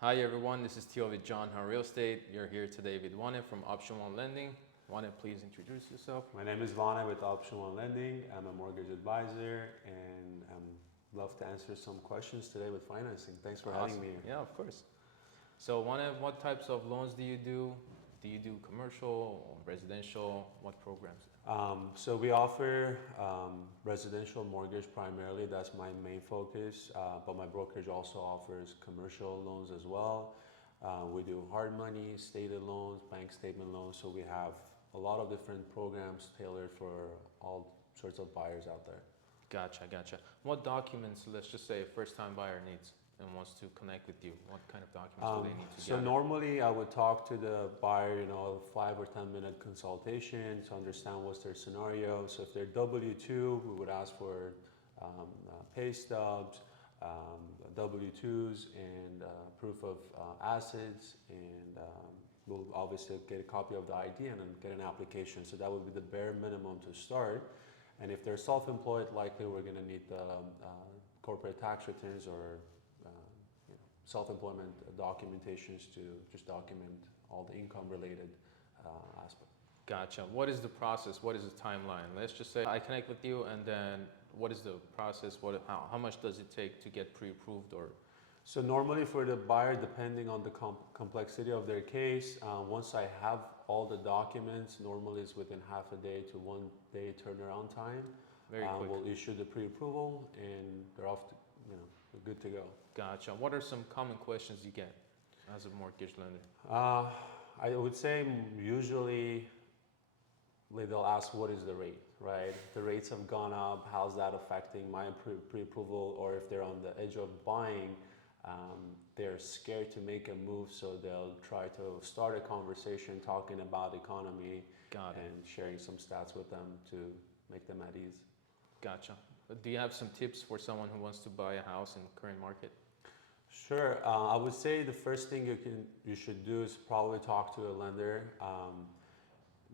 Hi everyone, this is Teo with John How Real Estate. You're here today with Vaneh from Option One Lending. Vaneh, please introduce yourself. My name is Vaneh with Option One Lending. I'm a mortgage advisor and love to answer some questions today with financing. Thanks for having me here. Yeah, of course. So Vaneh, what types of loans do you do? Do you do commercial or residential? What programs? So we offer residential mortgage primarily. That's my main focus. But my brokerage also offers commercial loans as well. We do hard money, stated loans, bank statement loans. So we have a lot of different programs tailored for all sorts of buyers out there. Gotcha. What documents, let's just say a first-time buyer needs and wants to connect with you, what kind of documents do they need to So gather? normally I would talk to the buyer, 5 or 10 minute consultation to understand what's their scenario. So if they're W-2, we would ask for pay stubs, W-2s, and proof of assets, and we'll obviously get a copy of the ID and then get an application. So that would be the bare minimum to start. And if they're self-employed, likely we're going to need the corporate tax returns or self-employment documentations to just document all the income-related aspects. Gotcha. What is the process? What is the timeline? Let's just say I connect with you, and then what is the process? How much does it take to get pre-approved? Or So normally for the buyer, depending on the complexity of their case, once I have all the documents, normally it's within half a day to 1 day turnaround time. very quick. We'll issue the pre-approval and they're off to, they're good to go. Gotcha. What are some common questions you get as a mortgage lender? I would say usually they'll ask what is the rate, right? The rates have gone up, how's that affecting my pre-approval? Or if they're on the edge of buying, they're scared to make a move, so they'll try to start a conversation talking about economy and sharing some stats with them to make them at ease. Gotcha. Do you have some tips for someone who wants to buy a house in the current market? Sure. I would say the first thing you should do is probably talk to a lender,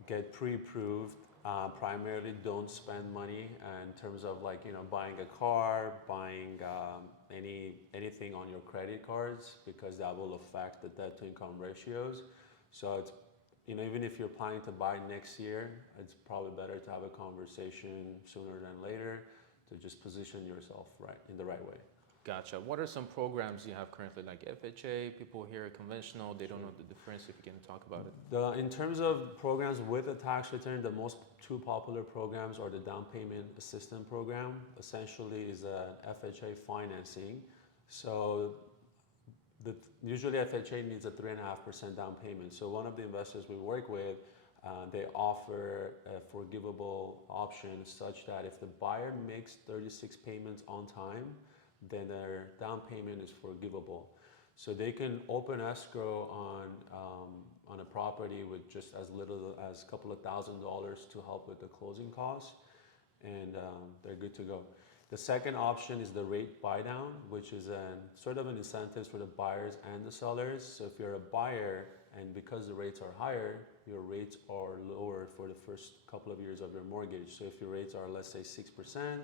get pre-approved. Primarily, don't spend money in terms of buying a car, buying anything on your credit cards, because that will affect the debt to income ratios. So it's even if you're planning to buy next year, it's probably better to have a conversation sooner than later to just position yourself in the right way. Gotcha. What are some programs you have currently, like FHA? People hear conventional, they don't know the difference. If you can talk about it. In terms of programs with a tax return, the most two popular programs are the down payment assistance program. Essentially is a FHA financing. So usually FHA needs a 3.5% down payment. So one of the investors we work with, they offer a forgivable option such that if the buyer makes 36 payments on time, then their down payment is forgivable. So they can open escrow on a property with just as little as a couple of $1,000s to help with the closing costs, and they're good to go. The second option is the rate buy down, which is sort of an incentive for the buyers and the sellers. So if you're a buyer and because the rates are higher, your rates are lower for the first couple of years of your mortgage. So if your rates are, let's say, 6%,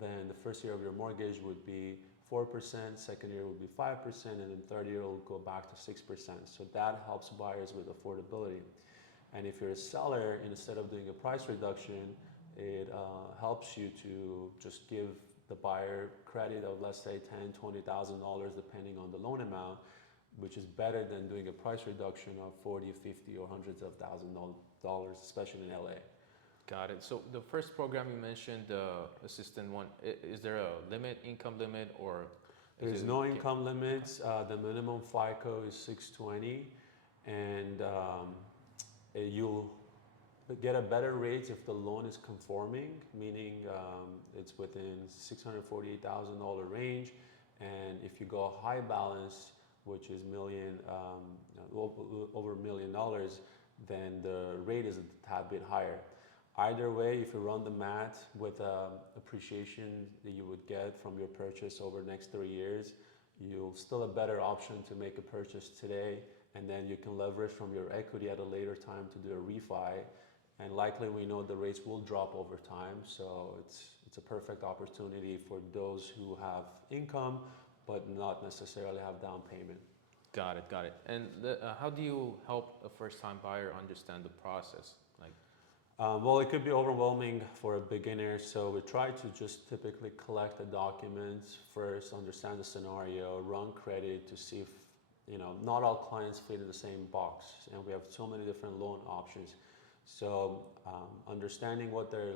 then the first year of your mortgage would be 4%, second year would be 5%, and then third year will go back to 6%. So that helps buyers with affordability. And if you're a seller, instead of doing a price reduction, it helps you to just give the buyer credit of, let's say, $10,000, $20,000 depending on the loan amount, which is better than doing a price reduction of $40,000, $50,000, or hundreds of thousands of dollars, especially in LA. Got it. So the first program you mentioned, the assistant one, is there a income limit, or? There's no income limits. The minimum FICO is 620, and you'll get a better rate if the loan is conforming, meaning it's within $648,000 range. And if you go high balance, which is over $1 million, then the rate is a tad bit higher. Either way, if you run the math with appreciation that you would get from your purchase over the next 3 years, you'll still a better option to make a purchase today, and then you can leverage from your equity at a later time to do a refi. And likely we know the rates will drop over time, so it's a perfect opportunity for those who have income but not necessarily have down payment. Got it, got it. And how do you help a first-time buyer understand the process? Like, Well, it could be overwhelming for a beginner, so we try to just typically collect the documents first, understand the scenario, run credit to see if, not all clients fit in the same box, and we have so many different loan options. So, understanding what their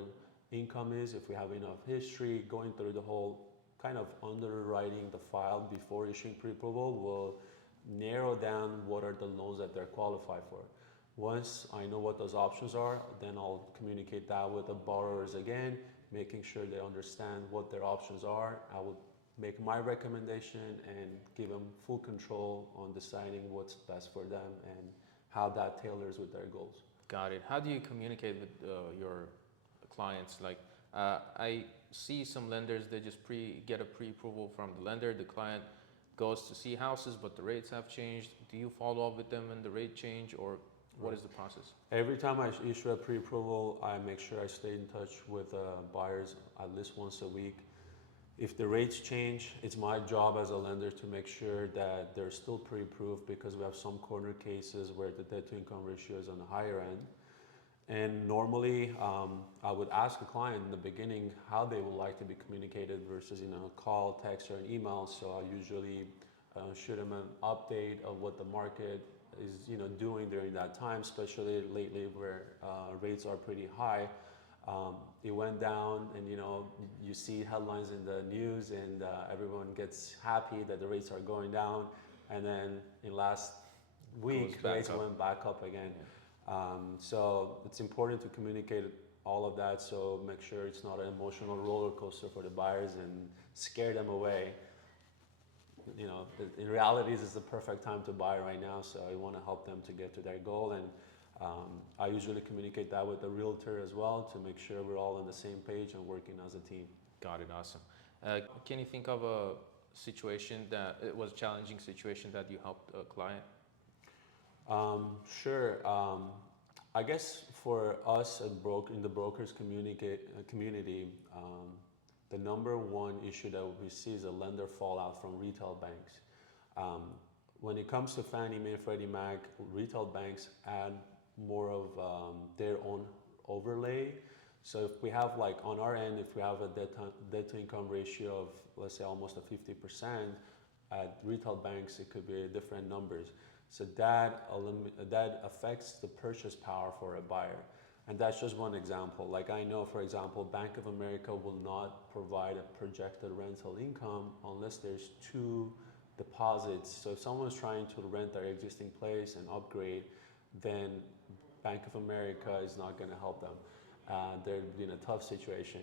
income is, if we have enough history, going through the whole kind of underwriting the file before issuing pre-approval will narrow down what are the loans that they're qualified for. Once I know what those options are, then I'll communicate that with the borrowers again, making sure they understand what their options are. I will make my recommendation and give them full control on deciding what's best for them and how that tailors with their goals. got it. How do you communicate with your clients? Like, I see some lenders, they just get a pre-approval from the lender. The client goes to see houses, but the rates have changed. Do you follow up with them when the rate change, or what is the process? Every time I issue a pre-approval, I make sure I stay in touch with buyers at least once a week. If the rates change, it's my job as a lender to make sure that they're still pre-approved, because we have some corner cases where the debt to income ratio is on the higher end. And normally, I would ask a client in the beginning how they would like to be communicated versus, call, text, or an email. So I usually shoot them an update of what the market is, doing during that time, especially lately where rates are pretty high. It went down, and you see headlines in the news, and everyone gets happy that the rates are going down, and then in last week rates went back up again. Yeah. So it's important to communicate all of that, so make sure it's not an emotional roller coaster for the buyers and scare them away. In reality, this is the perfect time to buy right now, so I want to help them to get to their goal. And I usually communicate that with the realtor as well, to make sure we're all on the same page and working as a team. Got it, awesome. Can you think of a situation that it was a challenging situation that you helped a client? Sure. I guess for us in the brokers community, the number one issue that we see is a lender fallout from retail banks. When it comes to Fannie Mae, Freddie Mac, retail banks add more of their own overlay. So if we have, like, on our end, if we have a debt to income ratio of, let's say, almost a 50%, at retail banks it could be different numbers. So that affects the purchase power for a buyer. And that's just one example. Like, I know, for example, Bank of America will not provide a projected rental income unless there's 2 deposits. So if someone's trying to rent their existing place and upgrade, then Bank of America is not going to help them. They're in a tough situation.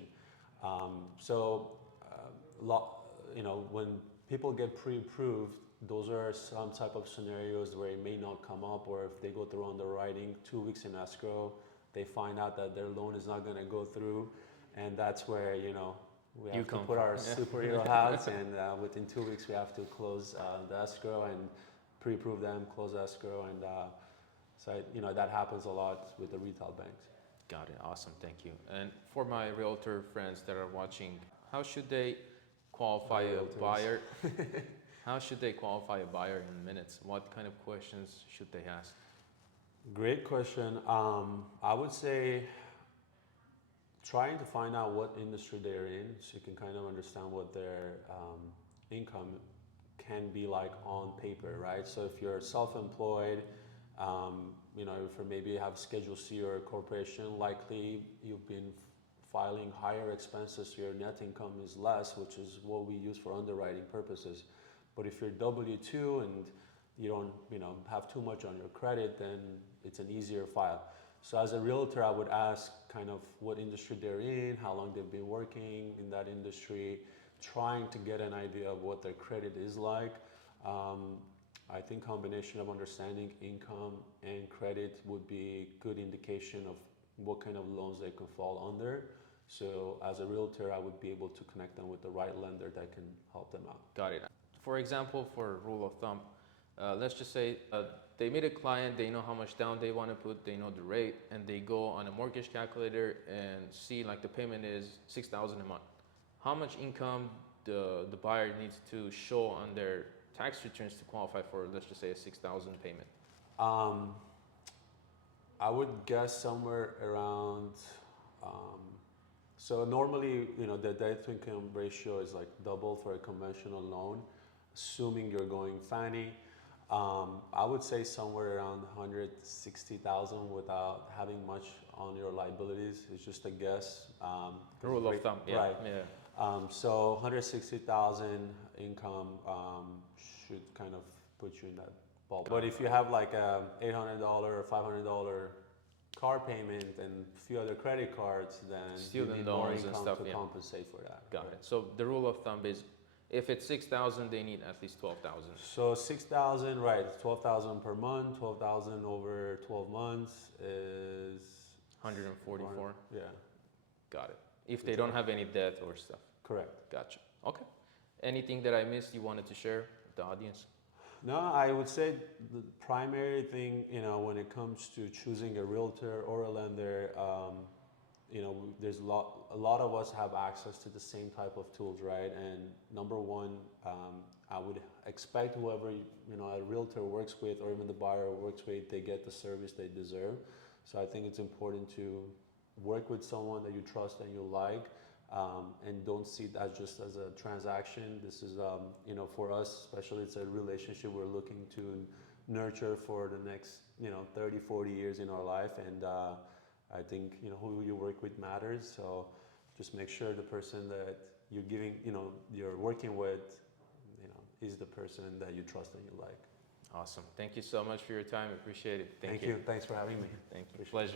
When people get pre-approved, those are some type of scenarios where it may not come up, or if they go through underwriting 2 weeks in escrow, they find out that their loan is not going to go through, and that's where we have to put our superhero hats, and within 2 weeks we have to close the escrow and pre-approve them, close escrow, and so that happens a lot with the retail banks. Got it, awesome, thank you. And for my realtor friends that are watching, how should they qualify a buyer? How should they qualify a buyer in minutes? What kind of questions should they ask? Great question. I would say trying to find out what industry they're in, so you can kind of understand what their income can be like on paper, right? So if you're self-employed, if maybe you have Schedule C or a corporation, likely you've been filing higher expenses, so your net income is less, which is what we use for underwriting purposes. But if you're W-2 and you don't, have too much on your credit, then it's an easier file. So as a realtor, I would ask kind of what industry they're in, how long they've been working in that industry, trying to get an idea of what their credit is like. I think combination of understanding income and credit would be a good indication of what kind of loans they can fall under. So as a realtor, I would be able to connect them with the right lender that can help them out. Got it. For example, for rule of thumb, let's just say they meet a client, they know how much down they want to put, they know the rate, and they go on a mortgage calculator and see like the payment is $6,000 a month. How much income the buyer needs to show on their tax returns to qualify for, let's just say, a 6,000 payment? I would guess somewhere around. Um, so normally, the debt to income ratio is like double for a conventional loan, assuming you're going Fannie. I would say somewhere around 160,000 without having much on your liabilities. It's just a guess. Rule of thumb, yeah. Right. Yeah. So 160,000 income should kind of put you in that ballpark. But if you have like a $800 or $500 car payment and a few other credit cards, then you Student need more loans and income stuff, to yeah. compensate for that. Got it. So the rule of thumb is, if it's 6,000, they need at least 12,000. So 6,000, right? 12,000 per month. 12,000 over 12 months is 144. Yeah, Got it. If they don't have any debt or stuff. correct. Gotcha. Okay. Anything that I missed you wanted to share with the audience? No, I would say the primary thing, when it comes to choosing a realtor or a lender, there's a lot of us have access to the same type of tools, right? And number one, I would expect whoever a realtor works with or even the buyer works with, they get the service they deserve. So I think it's important to work with someone that you trust and you like, and don't see that just as a transaction. This is, for us, especially, it's a relationship we're looking to nurture for the next, 30, 40 years in our life. And I think, who you work with matters. So just make sure the person that you're giving, you're working with, is the person that you trust and you like. Awesome. Thank you so much for your time. Appreciate it. Thank you. Thanks for having me. Thank you. Appreciate it. Pleasure.